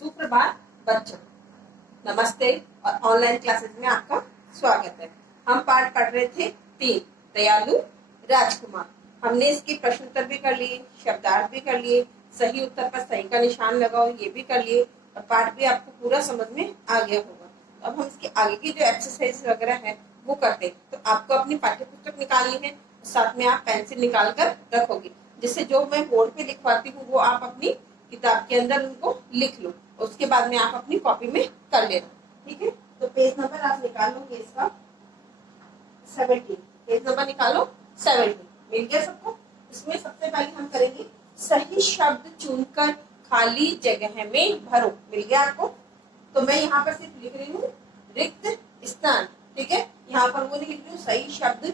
सुप्रभात बच्चों, नमस्ते और ऑनलाइन क्लासेस में आपका स्वागत है। हम पाठ पढ़ रहे थे 3 दयालु राजकुमार। हमने इसके प्रश्न उत्तर भी कर लिए, शब्दार्थ भी कर लिए, सही उत्तर पर सही का निशान लगाओ ये भी कर लिए और पाठ भी आपको पूरा समझ में आ गया होगा। तो अब हम इसके आगे की जो एक्सरसाइज वगैरह है वो करते हैं। तो आपको अपनी पाठ्य पुस्तक निकालनी है, साथ में आप पेंसिल निकाल कर रखोगे, जिससे जो मैं बोर्ड पे लिखवाती हूँ वो आप अपनी किताब के अंदर उनको लिख लो। उसके बाद में आप अपनी कॉपी में कर लेना, ठीक है। तो पेज नंबर आप निकाल लो इसका 17, पेज नंबर निकालो 17। मिल गया सबको। इसमें सबसे पहले हम करेंगे सही शब्द चुनकर खाली जगह में भरो। मिल गया आपको। तो मैं यहाँ पर सिर्फ लिख रही हूँ रिक्त स्थान, ठीक है। यहाँ पर वो नहीं लिख रही हूँ सही शब्द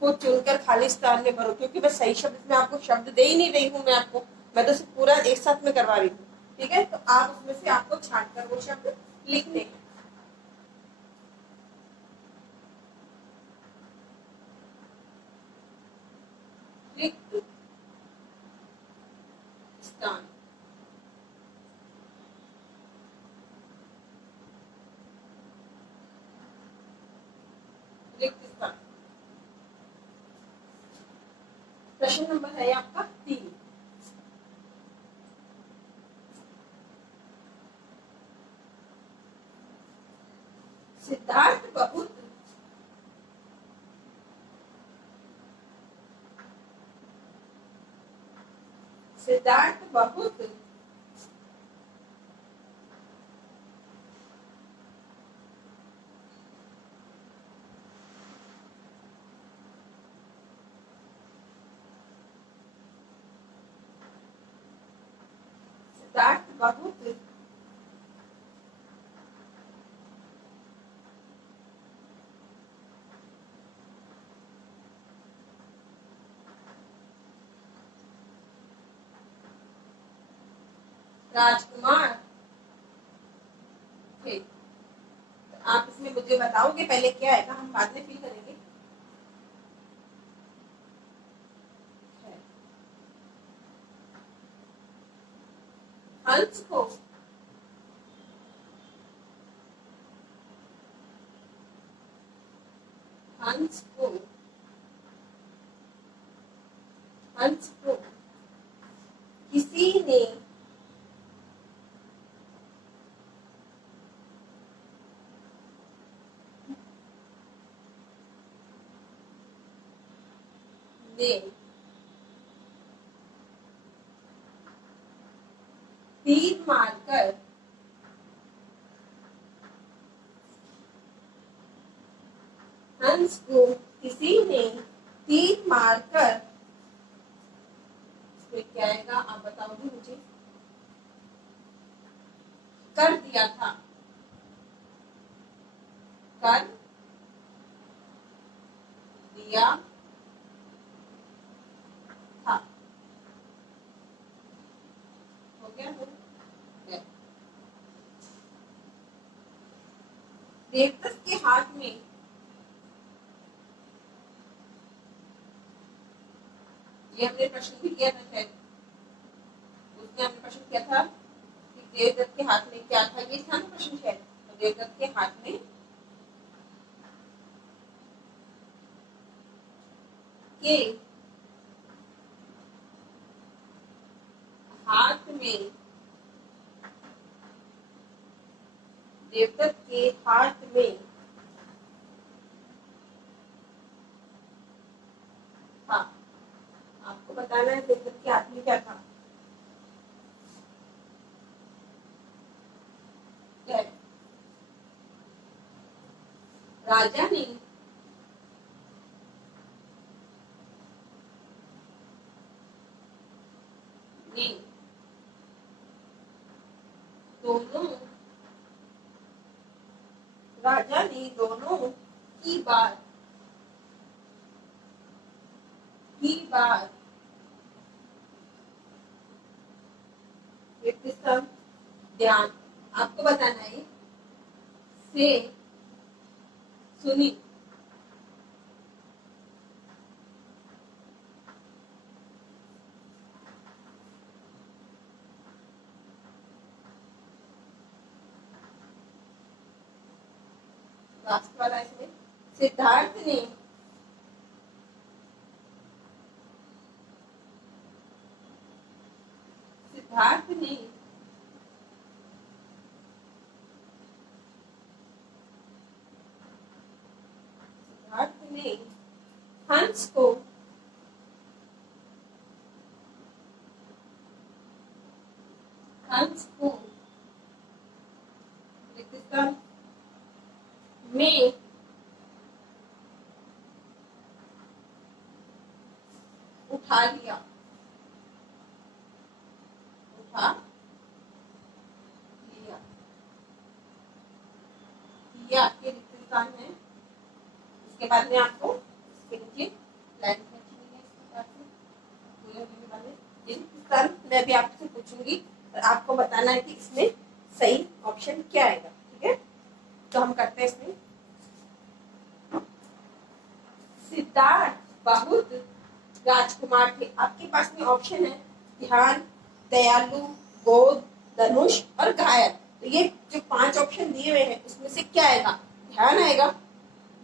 को चुनकर खाली स्थान में भरो, क्योंकि मैं सही शब्द में आपको शब्द दे ही नहीं रही हूँ। मैं तो सिर्फ पूरा एक साथ में करवा रही हूँ, ठीक है। तो आप उसमें से आपको छांट कर वो शब्द लिखने हैं। रिक्त स्थान, रिक्त स्थान। प्रश्न नंबर है आपका 3। सिद्धार्थ बहुत सिद्धार्थ बहुत सिद्धार्थ बहुत राजकुमार थे। तो आप इसमें मुझे बताओगे पहले क्या आएगा, हम बाद में फिल करेंगे। हंस को हंस को हंस को किसी ने तीर मारकर हंस को किसी ने तीर मारकर, क्या आएगा आप बताओगे मुझे, कर दिया था। कर दिया था। हो गया। देवदत्त के हाथ में ये हमने प्रश्न भी किया था शायद, उसमें हमने प्रश्न किया था कि देवदत्त के हाथ में क्या था, ये था ना प्रश्न शायद। तो देवदत्त के हाथ में के हाथ में देवदत्त के हाथ में था। आपको बताना है देवदत्त के हाथ में क्या था। राजा ने ने दोनों राजा ने दोनों की बात ध्यान आपको बताना है से सुनी। लास्ट वाला इसमें सिद्धार्थ ने सिद्धार्थ ने सिद्धार्थ ने हंस को रेगिस्तान में उठा लिया उठा लिया लिया के रेगिस्तान है। इसके बाद में आपको इसके नीचे लाइन खींचनी है इस प्रकार से पूरे होने वाले ये रेगिस्तान मैं भी आपसे पूछूंगी और आपको बताना है कि इसमें सही ऑप्शन क्या आएगा। ठीक है, तो हम करते हैं इसमें सिद्धार्थ बहुत राजकुमार थे। आपके पास में ऑप्शन है ध्यान, दयालु, गोद, धनुष और घायल। तो ये जो 5 ऑप्शन दिए हुए हैं उसमें से क्या आएगा? ध्यान आएगा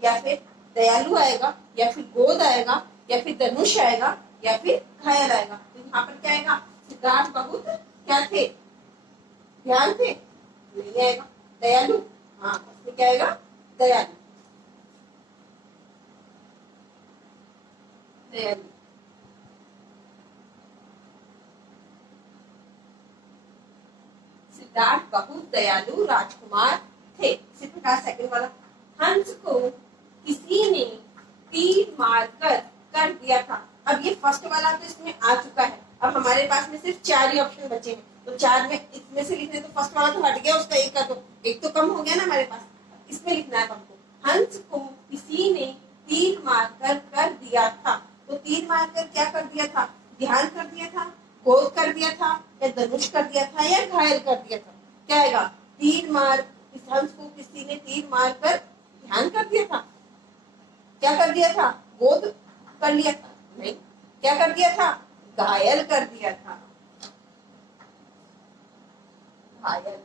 या फिर दयालु आएगा या फिर गोद आएगा या फिर धनुष आएगा या फिर घायल आएगा। तो यहाँ पर क्या आएगा? सिद्धार्थ बहुत क्या थे? ध्यान थे? नहीं आएगा। दयालु, हाँ उसमें क्या आएगा? दयालु दयालु सिद्धार्थ बहुत दयालु राजकुमार थे। इसी प्रकार सेकंड वाला हंस को किसी ने तीर मारकर कर दिया था। अब ये फर्स्ट वाला तो इसमें आ चुका है। अब हमारे पास में सिर्फ 4 ही ऑप्शन बचे हैं, तो 4 में इसमें से लिखने तो फर्स्ट वाला तो हट गया, उसका एक तो कम हो गया ना हमारे पास। इसमें लिखना है हमको हंस को किसी ने तीर मारकर कर दिया था। तो तीर मारकर क्या कर दिया था? ध्यान कर दिया था, गोद कर दिया था या धनुष कर दिया था या घायल कर दिया था। क्या आएगा? तीर मार, इस हंस को किसी ने तीर मार कर ध्यान कर दिया था। क्या कर दिया था? गोद कर लिया था? नहीं। क्या कर दिया था? घायल कर दिया था। घायल।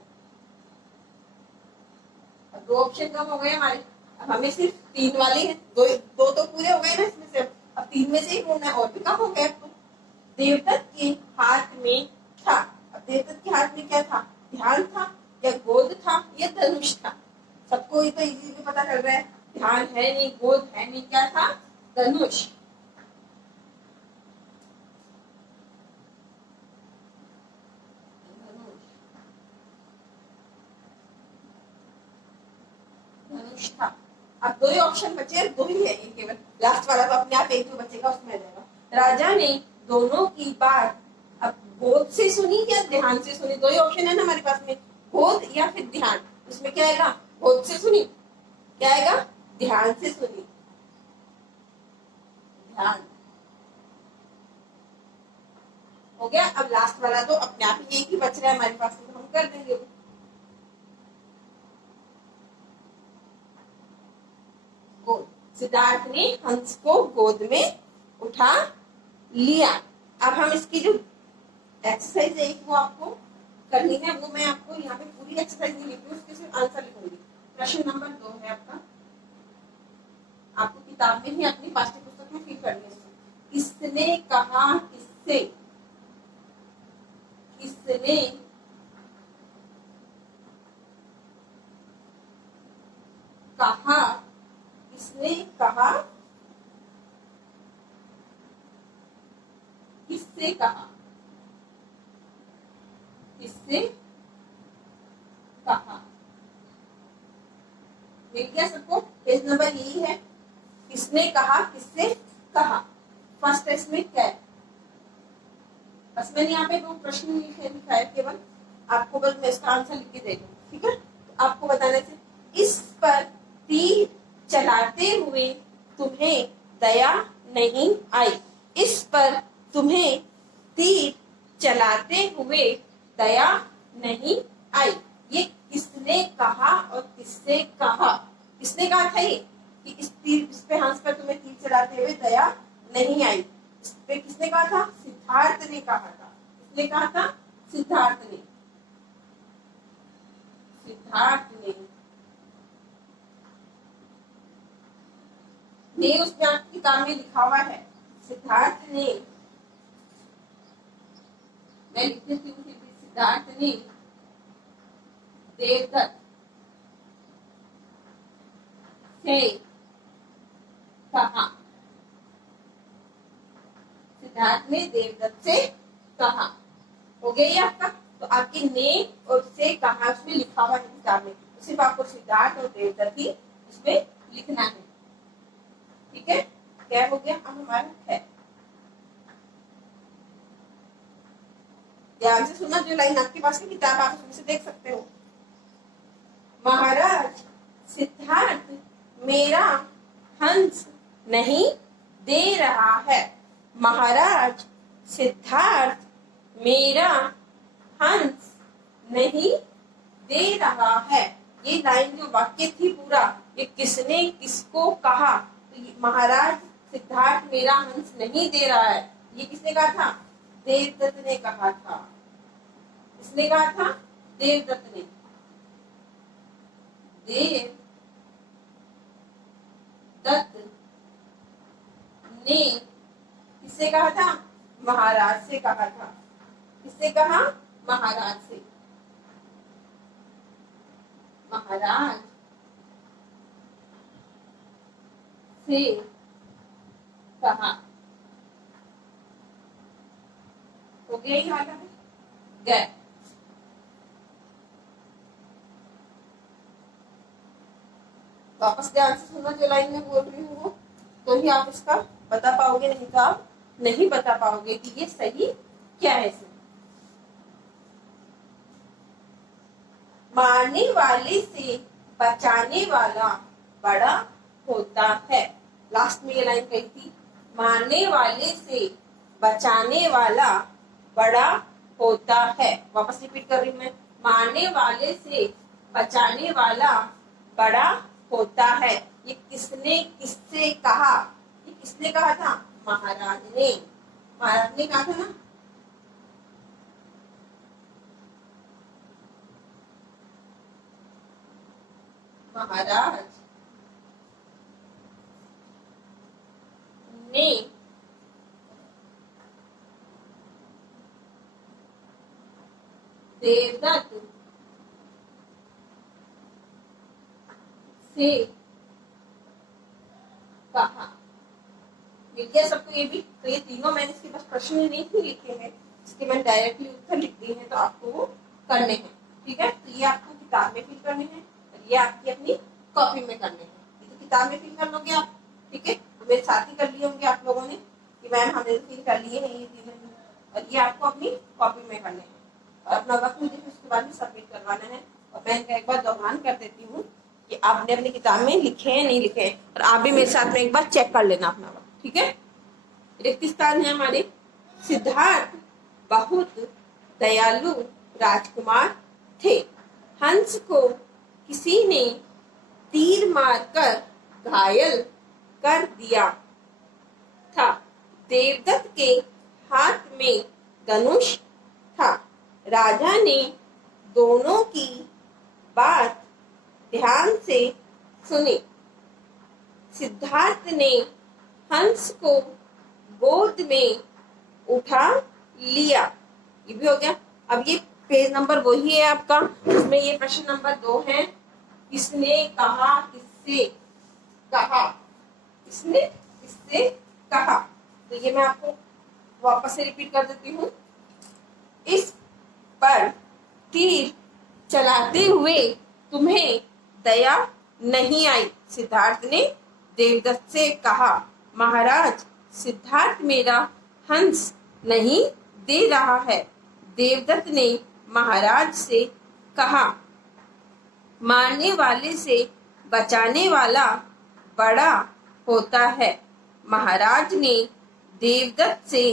अब 2 ऑप्शन कम हो गए हमारे। अब हमें सिर्फ 3 वाले हैं, दो तो पूरे हो गए ना इसमें से। अब 3 में से ही ढूंढना है, और भी कम हो गया। तो देवदत्त के हाथ में था। अब देवदत्त के हाथ में क्या था? ध्यान था या गोद था या धनुष था? सबको ये तो इजीली पता चल रहा है, ध्यान है नहीं, गोद है नहीं, क्या था? धनुष। धनुष था। अब 2 ही ऑप्शन बचे, 2 ही है ये केवल। लास्ट वाला तो अपने आप एक जो बचेगा उसमें आ जाएगा। राजा ने दोनों की बात अब गोद से सुनी या ध्यान से सुनी? 2 ही ऑप्शन है ना हमारे पास में, गोद या फिर ध्यान। उसमें क्या आएगा? गोद से सुनी। क्या आएगा? ध्यान से सुनी। ध्यान हो गया। अब लास्ट वाला तो अपने आप ही एक ही बच रहा है हमारे पास में, हम कर देंगे। गोद। सिद्धार्थ ने हंस को गोद में उठा लिया। अब हम इसकी जो एक्सरसाइज है वो आपको करनी है, वो मैं आपको यहाँ पे पूरी एक्सरसाइज नहीं लिखी हूँ, उसके सिर्फ आंसर लिखूंगी। प्रश्न नंबर 2 है आपका, आपको किताब में ही अपनी पाठ्य पुस्तक में फिल करनी है। किसने कहा किससे? किसने कहा? किसने कहा? किससे कहा? किससे कहा? मिल गया सबको? पेज नंबर यही है, किसने कहा किससे कहा। फर्स्ट टेस्ट में क्या है? बस मैंने यहाँ पे 2 प्रश्न लिखा है केवल, आपको बस मैं इसका आंसर लिख के दे दूँ। ठीक है, तो आपको बताने से इस पर तीर चलाते हुए तुम्हें दया नहीं आई। इस पर तुम्हें तीर चलाते हुए दया नहीं आई। ये किसने कहा और किससे कहा? किसने कहा था ये कि इस पे हंस पर तुम्हें तीर चलाते हुए दया नहीं आई? इस पे किसने कहा था? सिद्धार्थ ने कहा था। किसने कहा था? सिद्धार्थ ने। सिद्धार्थ ने ने उसमें आपकी किताब में लिखा हुआ है, सिद्धार्थ ने, मैं लिख देती हूँ, सिद्धार्थ ने देवदत्त से कहा, सिद्धार्थ ने देवदत्त से कहा। हो गया ये आपका। तो आपके ने और से कहा उसमें लिखा हुआ है किताब में, सिर्फ आपको सिद्धार्थ और देवदत्त ही उसमें लिखना है। ठीक है, क्या हो गया? अब हमारा है, ध्यान से सुना, जो लाइन आपके पास है किताब आप उसमें से देख सकते हो। महाराज सिद्धार्थ मेरा हंस नहीं दे रहा है। महाराज सिद्धार्थ मेरा हंस नहीं दे रहा है। ये लाइन जो वाक्य थी पूरा, ये किसने किसको कहा? तो महाराज सिद्धार्थ मेरा हंस नहीं दे रहा है, ये किसने कहा था? देवदत्त ने कहा था। किसने कहा था? देवदत्त ने। देवदत्त ने किससे कहा था? महाराज से कहा था। किससे कहा? महाराज से। महाराज से कहा। हो गया ही वाला है, गए। वापस ध्यान से सुनो, जो लाइन में बोल रही हूँ वो, तो ही आप इसका बता पाओगे, नहीं तो आप नहीं बता पाओगे कि ये सही क्या है। इसमें मारने वाले से बचाने वाला बड़ा होता है। लास्ट में ये लाइन कही थी, मारने वाले से बचाने वाला बड़ा होता है। वापस रिपीट कर रही हूँ मैं, मारने वाले से बचाने वाला बड़ा होता है। ये किसने किससे कहा? ये किसने कहा था? महाराज ने। महाराज ने कहा था ना। महाराज ने देवदत्त से कहा। मिल गया सबको ये भी? तो ये तीनों मैंने इसके बस प्रश्न नहीं लिखे हैं, इसके मैंने डायरेक्टली उत्तर लिख दिए हैं, तो आपको वो करने हैं। ठीक है, तो ये आपको किताब में फिल करने हैं और ये आपकी अपनी कॉपी में करने हैं। ये तो किताब में फिल कर लोगे आप, ठीक है। तो मेरे साथ ही कर लिए होंगे आप लोगों ने कि मैम हमने फिल कर लिए हैं ये तीनों, और ये आपको अपनी कॉपी में करने हैं और अपना वक्त मुझे उसके बाद में सबमिट करवाना है। और मैं इनका एक बार दोहरान कर देती हूँ कि आपने अपनी किताब में लिखे हैं नहीं लिखे हैं, और आप भी मेरे साथ में एक बार चेक कर लेना अपना वक्त। ठीक है, रिक्त स्थान है हमारे। सिद्धार्थ बहुत दयालु राजकुमार थे। हंस को किसी ने तीर मारकर घायल कर दिया था। देवदत्त के हाथ में धनुष था। राजा ने दोनों की बात ध्यान से सुनी। सिद्धार्थ ने हंस को गोद में उठा लिया। ये भी हो गया। अब ये पेज नंबर वही है आपका, इसमें ये प्रश्न नंबर 2 है। किसने कहा? किससे कहा? किसने किससे कहा? तो ये मैं आपको वापस से रिपीट कर देती हूँ। इस पर तीर चलाते हुए तुम्हें दया नहीं आई। सिद्धार्थ ने देवदत्त से कहा। महाराज सिद्धार्थ मेरा हंस नहीं दे रहा है। देवदत्त ने महाराज से कहा। मारने वाले से बचाने वाला बड़ा होता है। महाराज ने देवदत्त से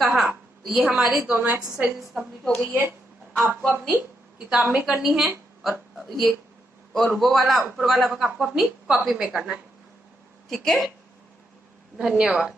कहा। तो ये हमारी दोनों एक्सरसाइजेस कंप्लीट हो गई है। आपको अपनी किताब में करनी है और ये और वो वाला ऊपर वाला वर्क आपको अपनी कॉपी में करना है। ठीक है, धन्यवाद।